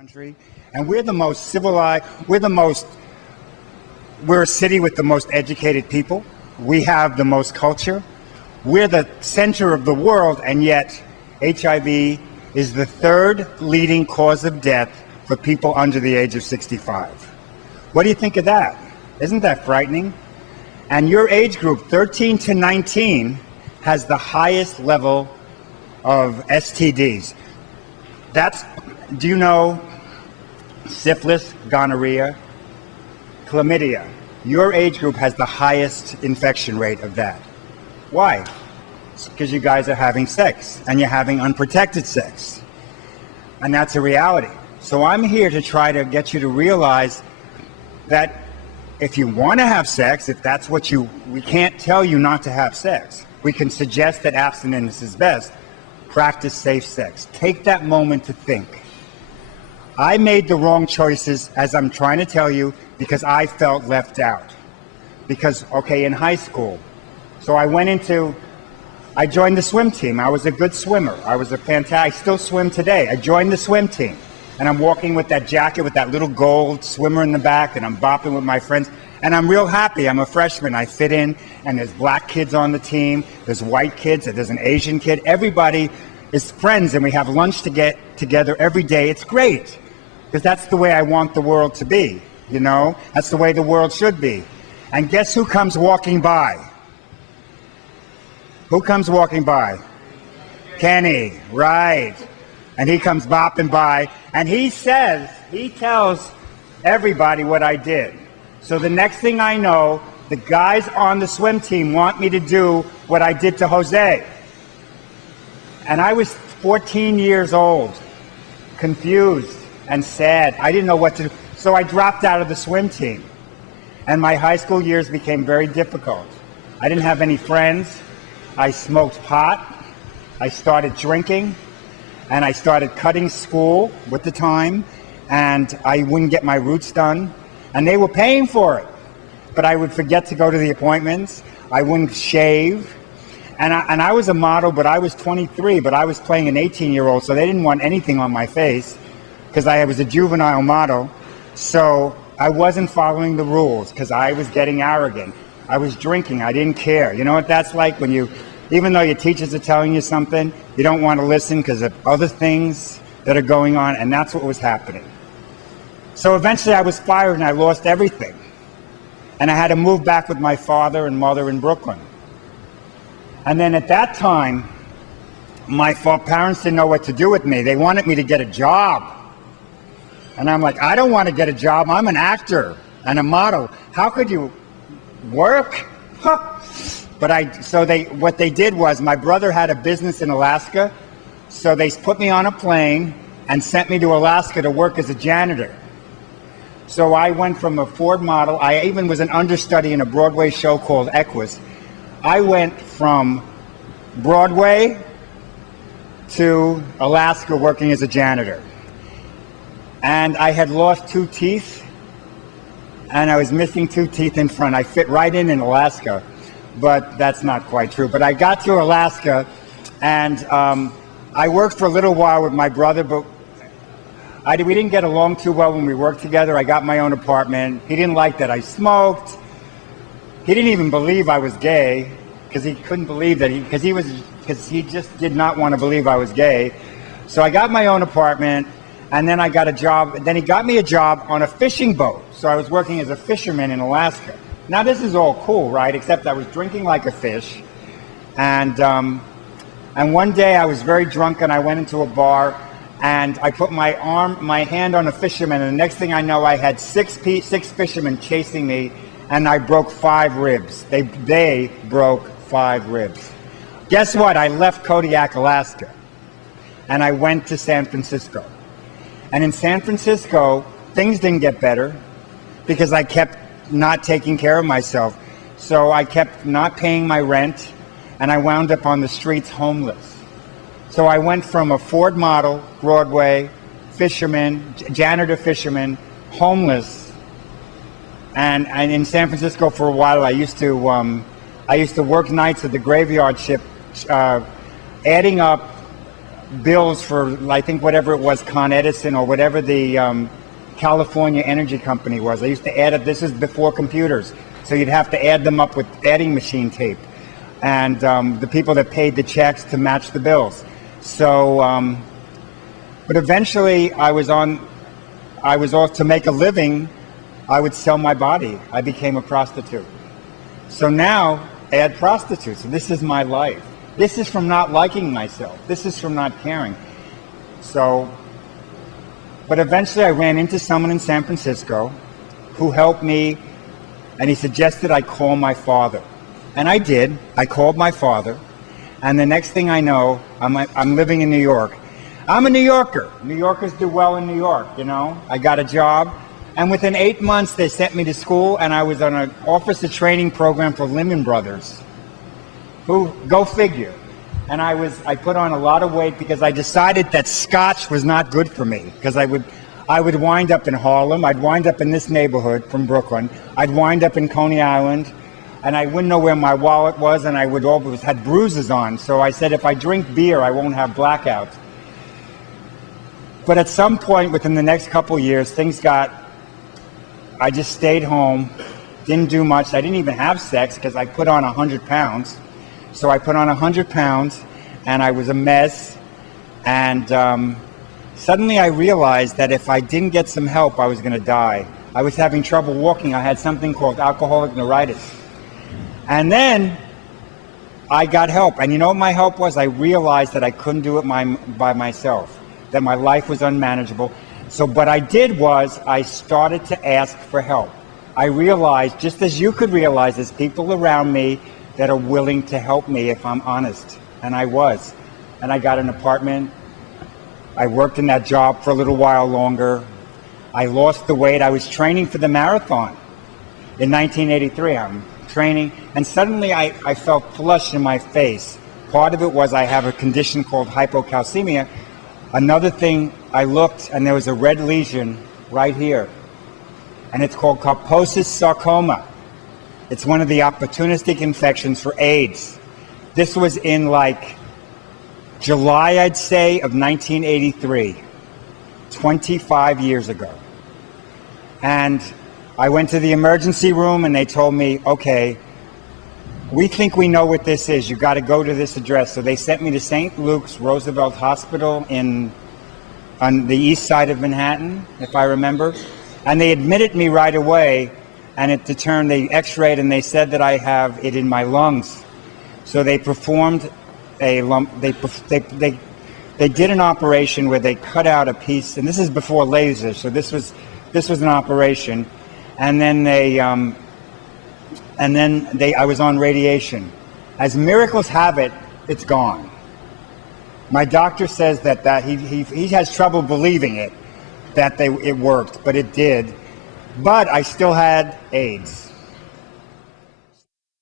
country, and we're the most civilized, we're a city with the most educated people. We have the most culture. We're the center of the world, and yet HIV is the third leading cause of death for people under the age of 65. What do you think of that? Isn't that frightening? And your age group, 13 to 19, has the highest level of STDs. Do you know syphilis, gonorrhea, chlamydia? Your age group has the highest infection rate of that. Why? It's because you guys are having sex, and you're having unprotected sex. And that's a reality. So I'm here to try to get you to realize that if you want to have sex, if that's what we can't tell you not to have sex. We can suggest that abstinence is best. Practice safe sex. Take that moment to think. I made the wrong choices, as I'm trying to tell you, because I felt left out. Because, okay, in high school, so I joined the swim team. I was a good swimmer. I still swim today. I joined the swim team. And I'm walking with that jacket with that little gold swimmer in the back, and I'm bopping with my friends. And I'm real happy. I'm a freshman. I fit in, and there's black kids on the team. There's white kids. There's an Asian kid. Everybody is friends, and we have lunch to get together every day. It's great, because that's the way I want the world to be, you know? That's the way the world should be. And guess who comes walking by? Who comes walking by? Kenny, right. And he comes bopping by, and he tells everybody what I did. So the next thing I know, the guys on the swim team want me to do what I did to Jose. And I was 14 years old, confused and sad. I didn't know what to do. So I dropped out of the swim team. And my high school years became very difficult. I didn't have any friends. I smoked pot. I started drinking. And I started cutting school with the time, and I wouldn't get my roots done, and they were paying for it. But I would forget to go to the appointments. I wouldn't shave. And I was a model, but I was 23, but I was playing an 18-year-old, so they didn't want anything on my face because I was a juvenile model. So I wasn't following the rules because I was getting arrogant. I was drinking. I didn't care. You know what that's like when even though your teachers are telling you something, you don't want to listen because of other things that are going on, and that's what was happening. So eventually I was fired and I lost everything. And I had to move back with my father and mother in Brooklyn. And then at that time, my parents didn't know what to do with me. They wanted me to get a job. And I'm like, I don't want to get a job. I'm an actor and a model. How could you work? Huh. What they did was, my brother had a business in Alaska, so they put me on a plane and sent me to Alaska to work as a janitor. So I went from a Ford model, I even was an understudy in a Broadway show called Equus. I went from Broadway to Alaska working as a janitor. And I had lost 2 teeth, and I was missing 2 teeth in front. I fit right in Alaska. But that's not quite true. But I got to Alaska, and I worked for a little while with my brother, but we didn't get along too well when we worked together. I got my own apartment. He didn't like that I smoked. He didn't even believe I was gay, because he couldn't believe that because he just did not want to believe I was gay. So I got my own apartment, and then I got a job. Then he got me a job on a fishing boat. So I was working as a fisherman in Alaska. Now this is all cool, right? Except I was drinking like a fish, and one day I was very drunk and I went into a bar and I put my hand on a fisherman, and the next thing I know, I had six fishermen chasing me, and I broke 5 ribs. They broke 5 ribs. Guess what? I left Kodiak, Alaska, and I went to San Francisco. And in San Francisco, things didn't get better because I kept not taking care of myself. So I kept not paying my rent, and I wound up on the streets homeless. So I went from a Ford model, Broadway, fisherman, janitor fisherman, homeless. And in San Francisco for a while, I used to work nights at the graveyard shift, adding up bills for, I think, whatever it was, Con Edison or whatever the California energy company was. I used to add up, this is before computers, so you'd have to add them up with adding machine tape. And the people that paid the checks to match the bills. So, but eventually I was off to make a living. I would sell my body. I became a prostitute. So now, add prostitutes. This is my life. This is from not liking myself. This is from not caring. So, but eventually I ran into someone in San Francisco who helped me, and he suggested I call my father. And I did. I called my father. And the next thing I know, I'm living in New York. I'm a New Yorker. New Yorkers do well in New York, you know. I got a job. And within 8 months, they sent me to school, and I was on an officer training program for Lehman Brothers. Who, go figure. And I put on a lot of weight because I decided that Scotch was not good for me. Because I would wind up in Harlem. I'd wind up in this neighborhood from Brooklyn. I'd wind up in Coney Island. And I wouldn't know where my wallet was, and I would always had bruises on. So I said, if I drink beer, I won't have blackouts. But at some point within the next couple of years, I just stayed home, didn't do much. I didn't even have sex because I put on 100 pounds. So I put on 100 pounds, and I was a mess. And suddenly I realized that if I didn't get some help, I was going to die. I was having trouble walking. I had something called alcoholic neuritis. And then I got help. And you know what my help was? I realized that I couldn't do it by myself, that my life was unmanageable. So what I did was I started to ask for help. I realized, just as you could realize, there's people around me that are willing to help me if I'm honest. And I was. And I got an apartment. I worked in that job for a little while longer. I lost the weight. I was training for the marathon in 1983. I'm training, and suddenly I felt flush in my face. Part of it was I have a condition called hypocalcemia. Another thing, I looked, and there was a red lesion right here, and it's called Kaposis sarcoma. It's one of the opportunistic infections for AIDS. This was in like July, I'd say, of 1983, 25 years ago. And I went to the emergency room, and they told me, okay, we think we know what this is. You got to go to this address. So they sent me to St. Luke's Roosevelt Hospital on the east side of Manhattan, if I remember. And they admitted me right away, and they x-rayed, and they said that I have it in my lungs. So they performed they did an operation where they cut out a piece, and this is before laser, so this was an operation. And then I was on radiation. As miracles have it, it's gone. My doctor says that he has trouble believing it, it worked, but it did. But I still had AIDS.